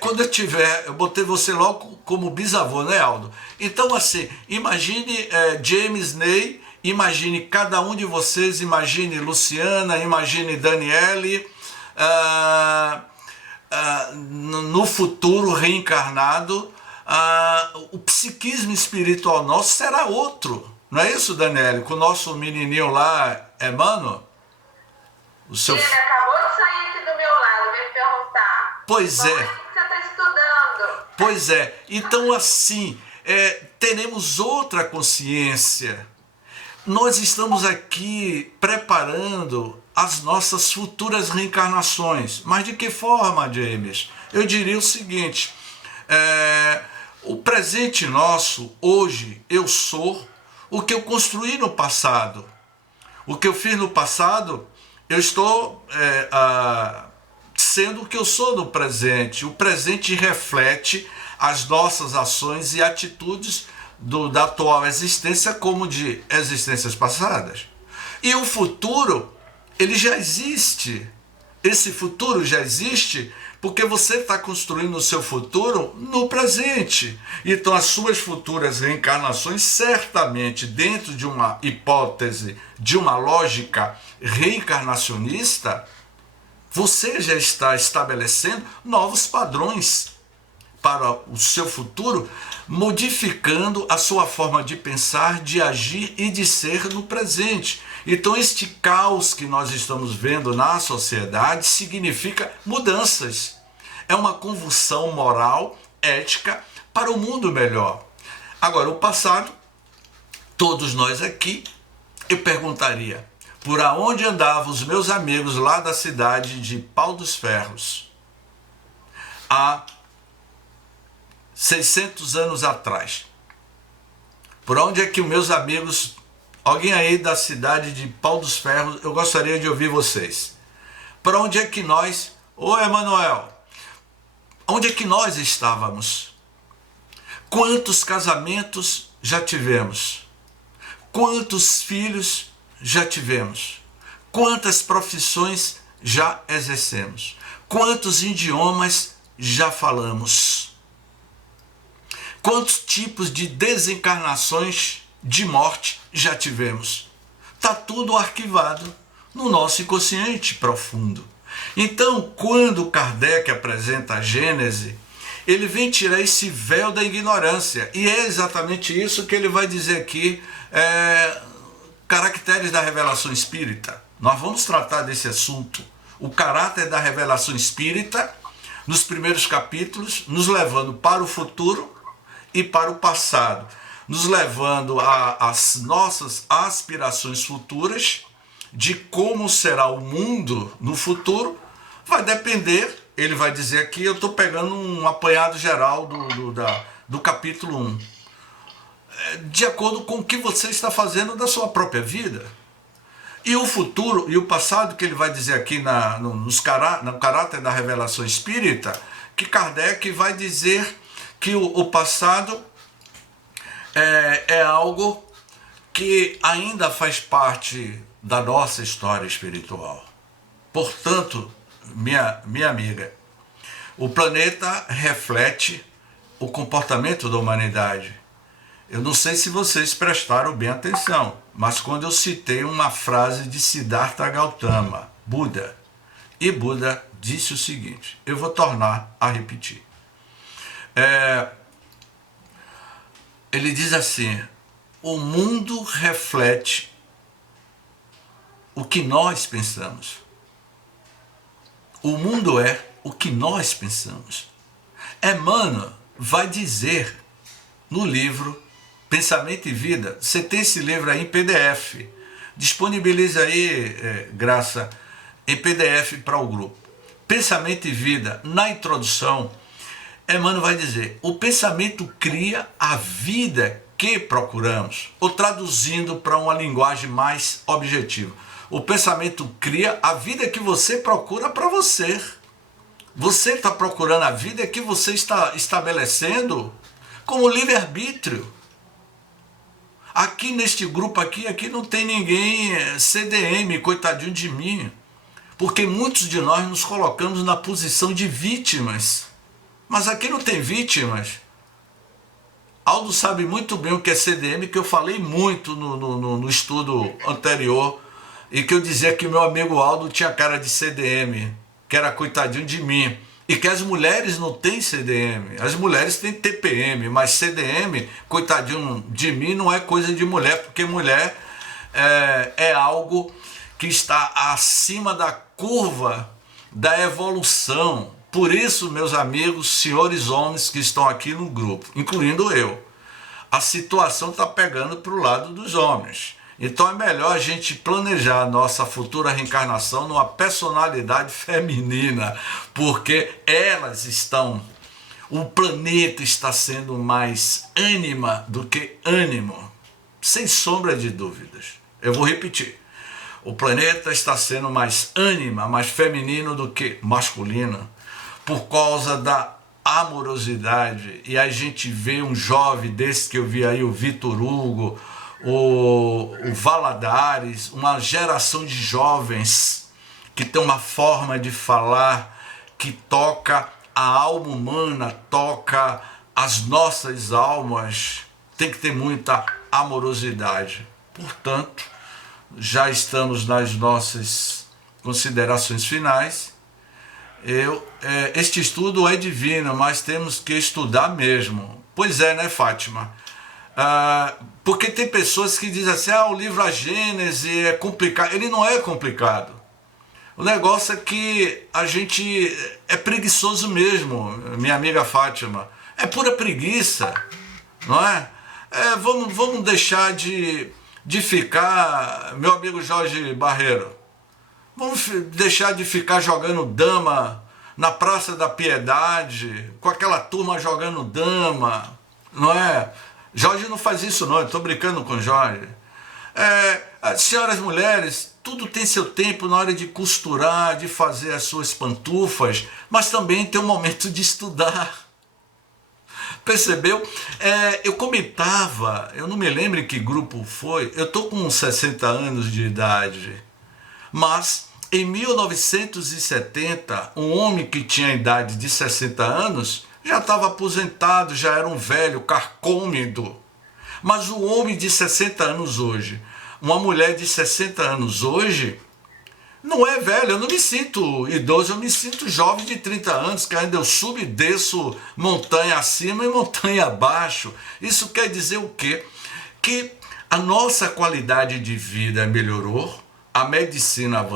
Quando eu botei você logo como bisavô, né, Aldo? Então, assim, imagine James Ney, imagine cada um de vocês, imagine Luciana, imagine Daniele, no futuro reencarnado, o psiquismo espiritual nosso será outro. Não é isso, Daniele? Com o nosso menininho lá, Emmanuel? Ele acabou de sair aqui do meu lado, veio perguntar. Pois é. O que você está estudando? Pois é. Então, assim, teremos outra consciência. Nós estamos aqui preparando as nossas futuras reencarnações. Mas de que forma, James? Eu diria o seguinte, o presente nosso, hoje, eu sou o que eu construí no passado. O que eu fiz no passado, eu estou sendo o que eu sou no presente. O presente reflete as nossas ações e atitudes da atual existência como de existências passadas. E o futuro, ele já existe. Esse futuro já existe porque você está construindo o seu futuro no presente. Então as suas futuras reencarnações, certamente dentro de uma hipótese, de uma lógica reencarnacionista, você já está estabelecendo novos padrões para o seu futuro, modificando a sua forma de pensar, de agir e de ser no presente. Então este caos que nós estamos vendo na sociedade significa mudanças. É uma convulsão moral, ética, para o mundo melhor. Agora, o passado, todos nós aqui, eu perguntaria, por onde andavam os meus amigos lá da cidade de Pau dos Ferros, há 600 anos atrás? Por onde é que os meus amigos, alguém aí da cidade de Pau dos Ferros, eu gostaria de ouvir vocês. Por onde é que nós, Emanuel, onde é que nós estávamos? Quantos casamentos já tivemos? Quantos filhos já tivemos? Quantas profissões já exercemos? Quantos idiomas já falamos? Quantos tipos de desencarnações de morte já tivemos? Está tudo arquivado no nosso inconsciente profundo. Então, quando Kardec apresenta a Gênese, ele vem tirar esse véu da ignorância. E é exatamente isso que ele vai dizer aqui, caracteres da revelação espírita. Nós vamos tratar desse assunto, o caráter da revelação espírita, nos primeiros capítulos, nos levando para o futuro e para o passado, nos levando às nossas aspirações futuras, de como será o mundo no futuro. Vai depender, ele vai dizer aqui, eu estou pegando um apanhado geral do capítulo 1, de acordo com o que você está fazendo da sua própria vida. E o futuro e o passado, que ele vai dizer aqui no caráter da revelação espírita, que Kardec vai dizer que o passado é algo que ainda faz parte da nossa história espiritual. Portanto, minha amiga, o planeta reflete o comportamento da humanidade. Eu não sei se vocês prestaram bem atenção, mas quando eu citei uma frase de Siddhartha Gautama, Buda, e Buda disse o seguinte, eu vou tornar a repetir. Ele diz assim, o mundo reflete o que nós pensamos. O mundo é o que nós pensamos. Emmanuel vai dizer no livro Pensamento e Vida, você tem esse livro aí em PDF, disponibiliza aí, Graça, em PDF para o grupo. Pensamento e Vida, na introdução, Emmanuel vai dizer, o pensamento cria a vida que procuramos, ou traduzindo para uma linguagem mais objetiva, o pensamento cria a vida que você procura para você. Você está procurando a vida que você está estabelecendo como livre-arbítrio. Aqui neste grupo aqui não tem ninguém CDM, coitadinho de mim, porque muitos de nós nos colocamos na posição de vítimas. Mas aqui não tem vítimas. Aldo sabe muito bem o que é CDM, que eu falei muito no estudo anterior, e que eu dizia que meu amigo Aldo tinha cara de CDM, que era coitadinho de mim, e que as mulheres não têm CDM, as mulheres têm TPM, mas CDM, coitadinho de mim, não é coisa de mulher, porque mulher é algo que está acima da curva da evolução. Por isso, meus amigos, senhores homens que estão aqui no grupo, incluindo eu, a situação está pegando para o lado dos homens. Então é melhor a gente planejar a nossa futura reencarnação numa personalidade feminina, porque elas estão, o planeta está sendo mais ânima do que ânimo, sem sombra de dúvidas. Eu vou repetir. O planeta está sendo mais ânima, mais feminino do que masculino, por causa da amorosidade. E a gente vê um jovem desse que eu vi aí, o Vitor Hugo, o Valadares, uma geração de jovens que tem uma forma de falar que toca a alma humana, toca as nossas almas. Tem que ter muita amorosidade. Portanto, já estamos nas nossas considerações finais. Este estudo é divino, mas temos que estudar mesmo. Pois é, né, Fátima? Porque tem pessoas que dizem assim, o livro A Gênese é complicado. Ele não é complicado. O negócio é que a gente é preguiçoso mesmo, minha amiga Fátima. É pura preguiça, não é? Vamos deixar de ficar, meu amigo Jorge Barreiro, vamos deixar de ficar jogando dama na Praça da Piedade, com aquela turma jogando dama, não é? Jorge não faz isso não, eu estou brincando com Jorge. Senhoras mulheres, tudo tem seu tempo na hora de costurar, de fazer as suas pantufas, mas também tem um momento de estudar. Percebeu? Eu comentava, eu não me lembro em que grupo foi, eu estou com 60 anos de idade, mas em 1970, um homem que tinha a idade de 60 anos já estava aposentado, já era um velho carcômido. Mas o homem de 60 anos hoje, uma mulher de 60 anos hoje, não é velho, eu não me sinto idoso, eu me sinto jovem de 30 anos, que ainda eu subo e desço montanha acima e montanha abaixo. Isso quer dizer o quê? Que a nossa qualidade de vida melhorou, a medicina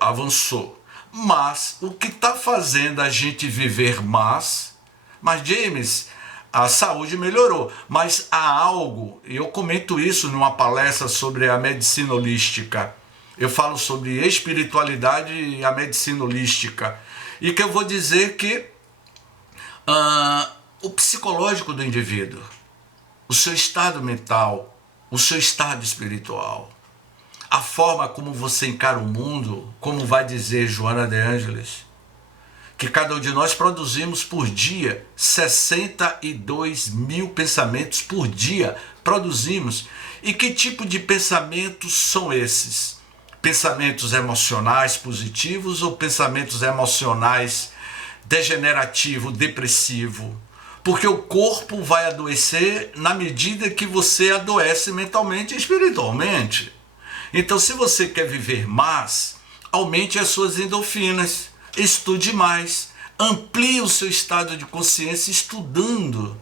avançou, mas o que está fazendo a gente viver mais, mas James, a saúde melhorou, mas há algo, e eu comento isso numa palestra sobre a medicina holística, eu falo sobre espiritualidade e a medicina holística, e que eu vou dizer que o psicológico do indivíduo, o seu estado mental, o seu estado espiritual, a forma como você encara o mundo, como vai dizer Joana de Ângeles, que cada um de nós produzimos por dia 62 mil pensamentos por dia, produzimos. E que tipo de pensamentos são esses? Pensamentos emocionais positivos ou pensamentos emocionais degenerativo, depressivo? Porque o corpo vai adoecer na medida que você adoece mentalmente e espiritualmente. Então, se você quer viver mais, aumente as suas endorfinas, estude mais, amplie o seu estado de consciência estudando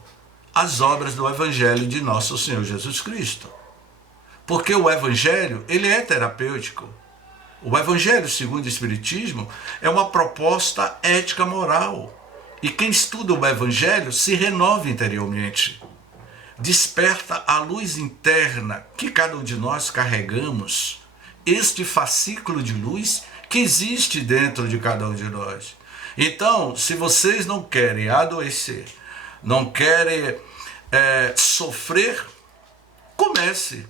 as obras do Evangelho de nosso Senhor Jesus Cristo. Porque o Evangelho, ele é terapêutico. O Evangelho, segundo o Espiritismo, é uma proposta ética moral. E quem estuda o Evangelho se renova interiormente. Desperta a luz interna que cada um de nós carregamos, este fascículo de luz que existe dentro de cada um de nós. Então, se vocês não querem adoecer, não querem sofrer, comece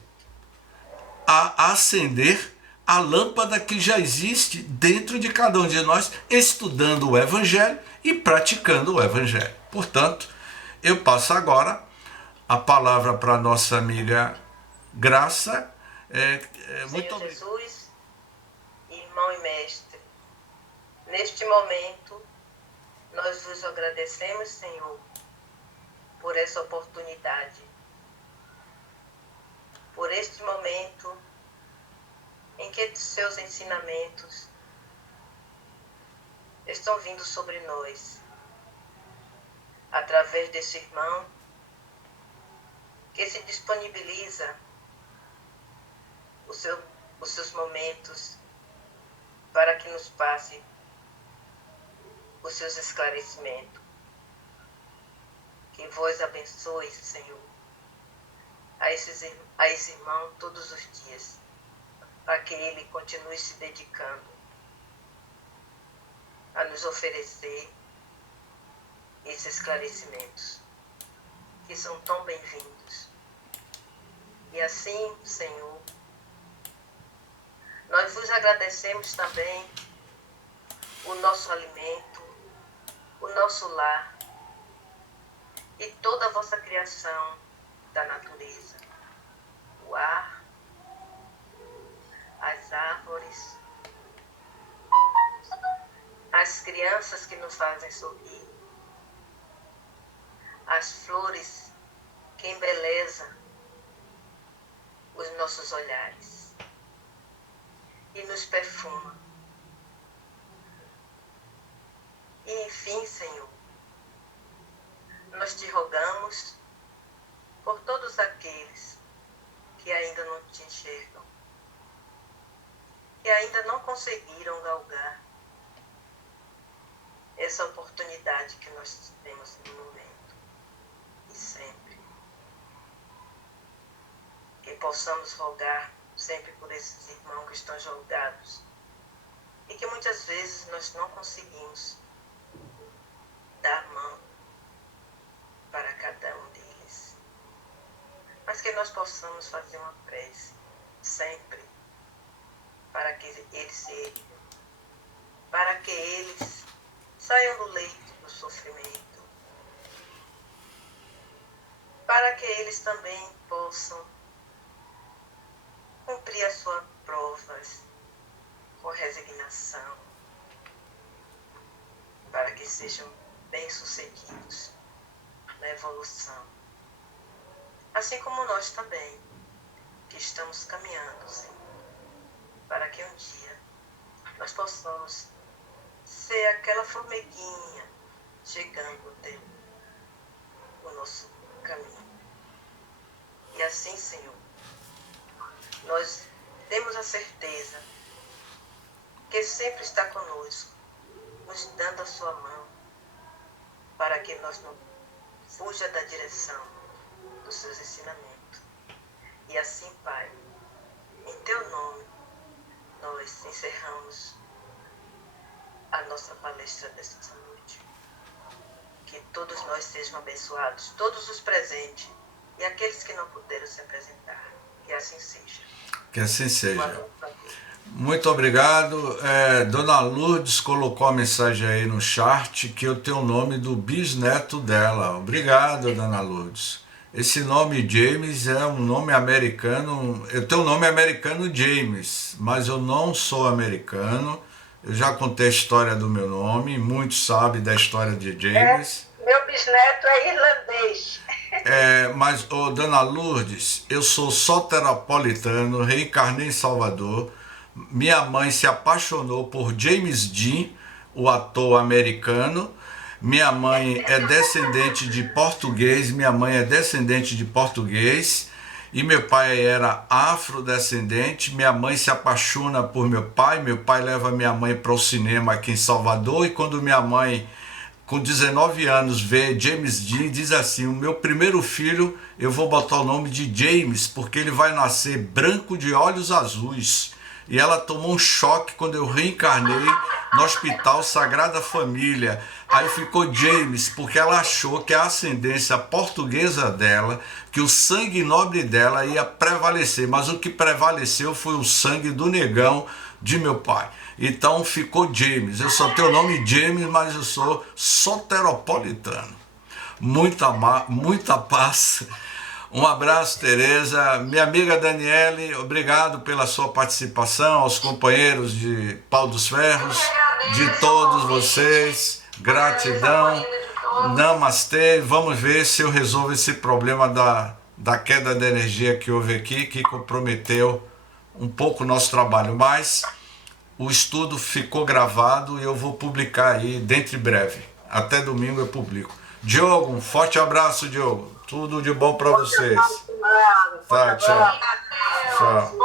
a acender a lâmpada que já existe dentro de cada um de nós, estudando o Evangelho e praticando o Evangelho. Portanto, eu passo agora a palavra para a nossa amiga Graça. Senhor Jesus, irmão e mestre, neste momento, nós vos agradecemos, Senhor, por essa oportunidade, por este momento em que seus ensinamentos estão vindo sobre nós, através desse irmão que se disponibiliza os seus momentos para que nos passe os seus esclarecimentos. Que vós abençoe, Senhor, a esse irmão todos os dias, para que ele continue se dedicando a nos oferecer esses esclarecimentos, que são tão bem-vindos. E assim, Senhor, nós vos agradecemos também o nosso alimento, o nosso lar e toda a vossa criação da natureza, o ar, as árvores, as crianças que nos fazem sorrir, as flores que embelezam os nossos olhares e nos perfuma. E enfim, Senhor, nós te rogamos por todos aqueles que ainda não te enxergam, que ainda não conseguiram galgar essa oportunidade que nós temos no momento e sempre. Que possamos rogar sempre por esses irmãos que estão jogados e que muitas vezes nós não conseguimos dar mão para cada um deles, mas que nós possamos fazer uma prece sempre para que eles se erguam, para que eles saiam do leito do sofrimento, para que eles também possam cumprir as suas provas com resignação, para que sejam bem-sucedidos na evolução. Assim como nós também, que estamos caminhando, Senhor, para que um dia nós possamos ser aquela formiguinha chegando até o nosso caminho. E assim, Senhor, nós temos a certeza que sempre está conosco, nos dando a sua mão, para que nós não fuja da direção dos seus ensinamentos. E assim, Pai, em teu nome, nós encerramos a nossa palestra desta noite. Que todos nós sejam abençoados, todos os presentes e aqueles que não puderam se apresentar. Que assim seja. Que assim seja. Muito obrigado. Dona Lourdes colocou a mensagem aí no chat que eu tenho o nome do bisneto dela. Obrigado, Dona Lourdes. Esse nome James é um nome americano. Eu tenho o nome americano James, mas eu não sou americano. Eu já contei a história do meu nome, muitos sabem da história de James. Meu bisneto é irlandês. Mas, dona Lourdes, eu sou soteropolitano, reencarnei em Salvador. Minha mãe se apaixonou por James Dean, o ator americano. Minha mãe é descendente de português, e meu pai era afrodescendente. Minha mãe se apaixona por meu pai leva minha mãe para o cinema aqui em Salvador, e quando minha mãe, com 19 anos, vê James Dean, diz assim: o meu primeiro filho eu vou botar o nome de James, porque ele vai nascer branco de olhos azuis. E ela tomou um choque quando eu reencarnei no Hospital Sagrada Família. Aí ficou James, porque ela achou que a ascendência portuguesa dela, que o sangue nobre dela ia prevalecer, mas o que prevaleceu foi o sangue do negão de meu pai. Então ficou James. Eu só tenho o nome James, mas eu sou soteropolitano. Muita paz. Um abraço, Tereza. Minha amiga Daniele, obrigado pela sua participação, aos companheiros de Pau dos Ferros, de todos vocês, gratidão, namastê. Vamos ver se eu resolvo esse problema da queda de energia que houve aqui, que comprometeu um pouco o nosso trabalho, mas o estudo ficou gravado e eu vou publicar aí dentro de breve. Até domingo eu publico. Diogo, um forte abraço, Diogo. Tudo de bom para vocês. Tá, tchau. Tchau.